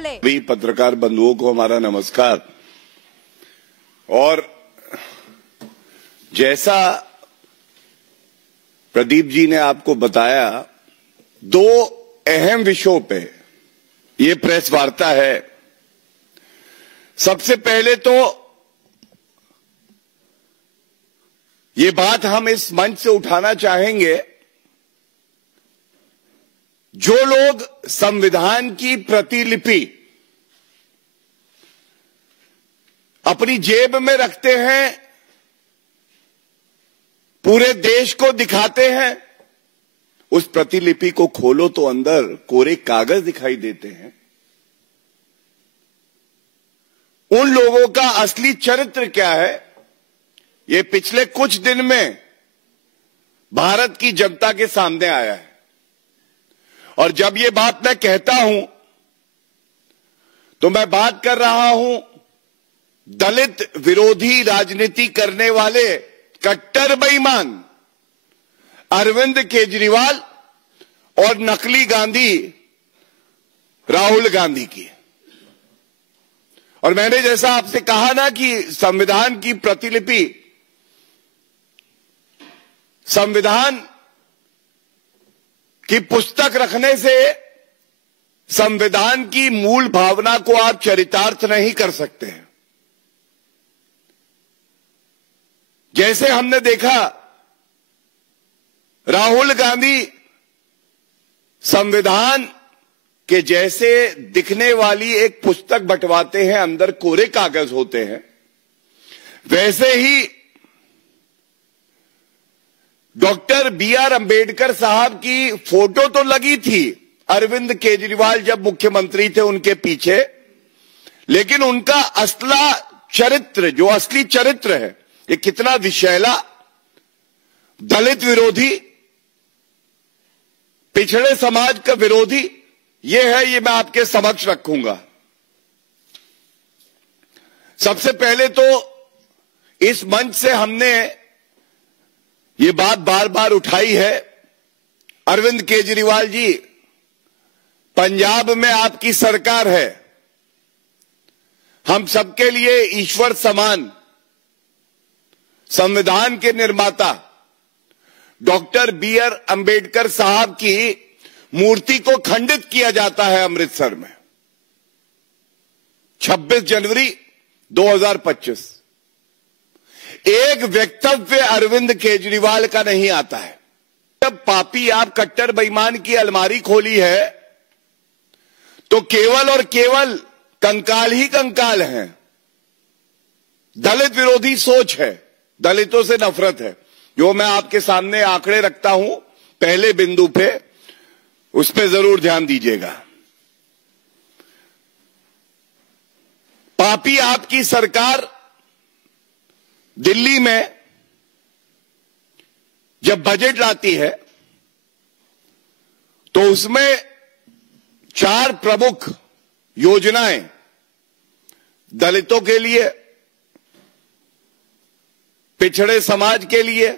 पहले। भी पत्रकार बंधुओं को हमारा नमस्कार। और जैसा प्रदीप जी ने आपको बताया, दो अहम विषयों पे ये प्रेस वार्ता है। सबसे पहले तो ये बात हम इस मंच से उठाना चाहेंगे, जो लोग संविधान की प्रतिलिपि अपनी जेब में रखते हैं, पूरे देश को दिखाते हैं, उस प्रतिलिपि को खोलो तो अंदर कोरे कागज दिखाई देते हैं। उन लोगों का असली चरित्र क्या है, ये पिछले कुछ दिन में भारत की जनता के सामने आया है। और जब ये बात मैं कहता हूं तो मैं बात कर रहा हूं दलित विरोधी राजनीति करने वाले कट्टर बेईमान अरविंद केजरीवाल और नकली गांधी राहुल गांधी की। और मैंने जैसा आपसे कहा ना कि संविधान की प्रतिलिपि, संविधान की पुस्तक रखने से संविधान की मूल भावना को आप चरितार्थ नहीं कर सकते हैं। जैसे हमने देखा, राहुल गांधी संविधान के जैसे दिखने वाली एक पुस्तक बंटवाते हैं, अंदर कोरे कागज होते हैं, वैसे ही डॉक्टर बी.आर. अंबेडकर साहब की फोटो तो लगी थी अरविंद केजरीवाल जब मुख्यमंत्री थे उनके पीछे, लेकिन उनका असला चरित्र, जो असली चरित्र है, ये कितना विषैला, दलित विरोधी, पिछड़े समाज का विरोधी ये है, ये मैं आपके समक्ष रखूंगा। सबसे पहले तो इस मंच से हमने ये बात बार बार उठाई है, अरविंद केजरीवाल जी, पंजाब में आपकी सरकार है, हम सबके लिए ईश्वर समान संविधान के निर्माता डॉक्टर बी.आर. अंबेडकर साहब की मूर्ति को खंडित किया जाता है अमृतसर में 26 जनवरी 2025। एक वक्तव्य अरविंद केजरीवाल का नहीं आता है। जब पापी आप कट्टर बेईमान की अलमारी खोली है तो केवल और केवल कंकाल ही कंकाल हैं। दलित विरोधी सोच है, दलितों से नफरत है। जो मैं आपके सामने आंकड़े रखता हूं पहले बिंदु पे, उस पे जरूर ध्यान दीजिएगा। पापी आपकी सरकार दिल्ली में जब बजट लाती है तो उसमें 4 प्रमुख योजनाएं दलितों के लिए, पिछड़े समाज के लिए,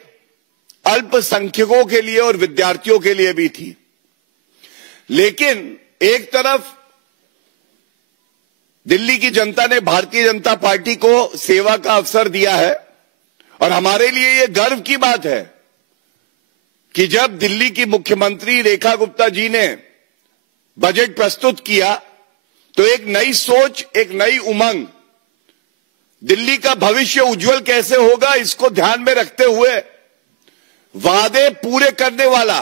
अल्पसंख्यकों के लिए और विद्यार्थियों के लिए भी थी। लेकिन एक तरफ दिल्ली की जनता ने भारतीय जनता पार्टी को सेवा का अवसर दिया है, और हमारे लिए यह गर्व की बात है कि जब दिल्ली की मुख्यमंत्री रेखा गुप्ता जी ने बजट प्रस्तुत किया तो एक नई सोच, एक नई उमंग, दिल्ली का भविष्य उज्जवल कैसे होगा इसको ध्यान में रखते हुए वादे पूरे करने वाला,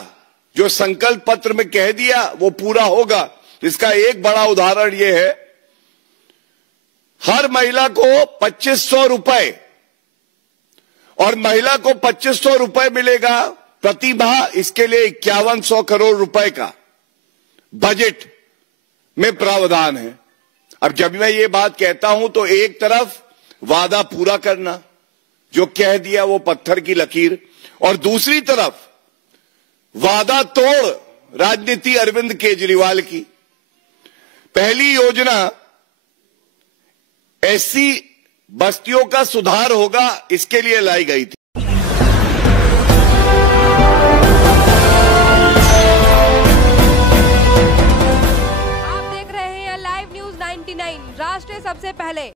जो संकल्प पत्र में कह दिया वो पूरा होगा। इसका एक बड़ा उदाहरण यह है, हर महिला को 2500 रुपए, और महिला को 2500 रुपए मिलेगा प्रति माह। इसके लिए 5100 करोड़ रुपए का बजट में प्रावधान है। अब जब मैं ये बात कहता हूं तो एक तरफ वादा पूरा करना, जो कह दिया वो पत्थर की लकीर, और दूसरी तरफ वादा तोड़ राजनीति अरविंद केजरीवाल की। पहली योजना एससी बस्तियों का सुधार होगा, इसके लिए लाई गई थी। आप देख रहे हैं लाइव न्यूज। 99 राष्ट्र सबसे पहले।